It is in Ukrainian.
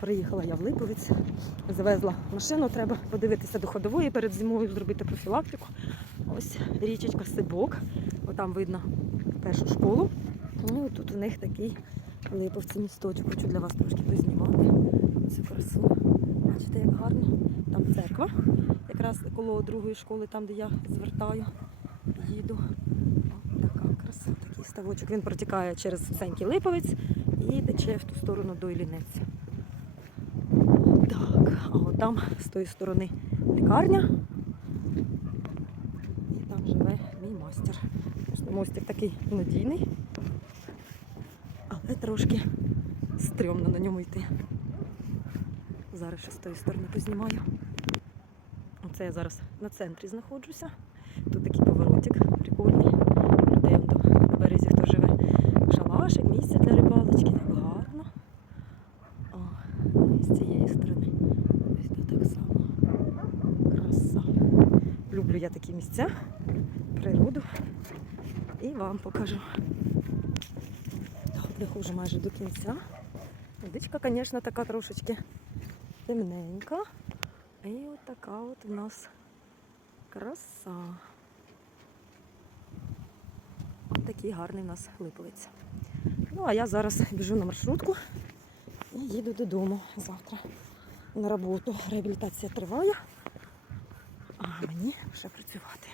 Приїхала я в Липовець, завезла машину, треба подивитися до ходової перед зимою, зробити профілактику. Ось річечка Сибок, отам видно першу школу. Ну і тут у них такий липовці місточок. Хочу для вас трошки познімати цю красу. Бачите, як гарно. Там церква, якраз коло другої школи, там, де я звертаю, їду. О, така краса, такий ставочок. Він протікає через Сенький Липовець і тече в ту сторону до Іллінець. Так, а от там з тої сторони лікарня. І там живе мій мастер. Мостик такий надійний, але трошки стрьомно на ньому йти. Зараз ще з тої сторони познімаю. Оце я зараз на центрі знаходжуся. Тут такий поворотик прикольний. Людей на березі, хто живе. Шалашик, місце для рибалочки, так гарно. О, ну з цієї сторони. Ось тут так само. Краса. Люблю я такі місця, природу. І вам покажу. Так, доходжу майже до кінця. Водичка, звісно, така трошечки темненька. І от така от у нас краса. От такий гарний у нас липовець. Ну, а я зараз біжу на маршрутку і їду додому завтра на роботу. Реабілітація триває, мені вже працювати.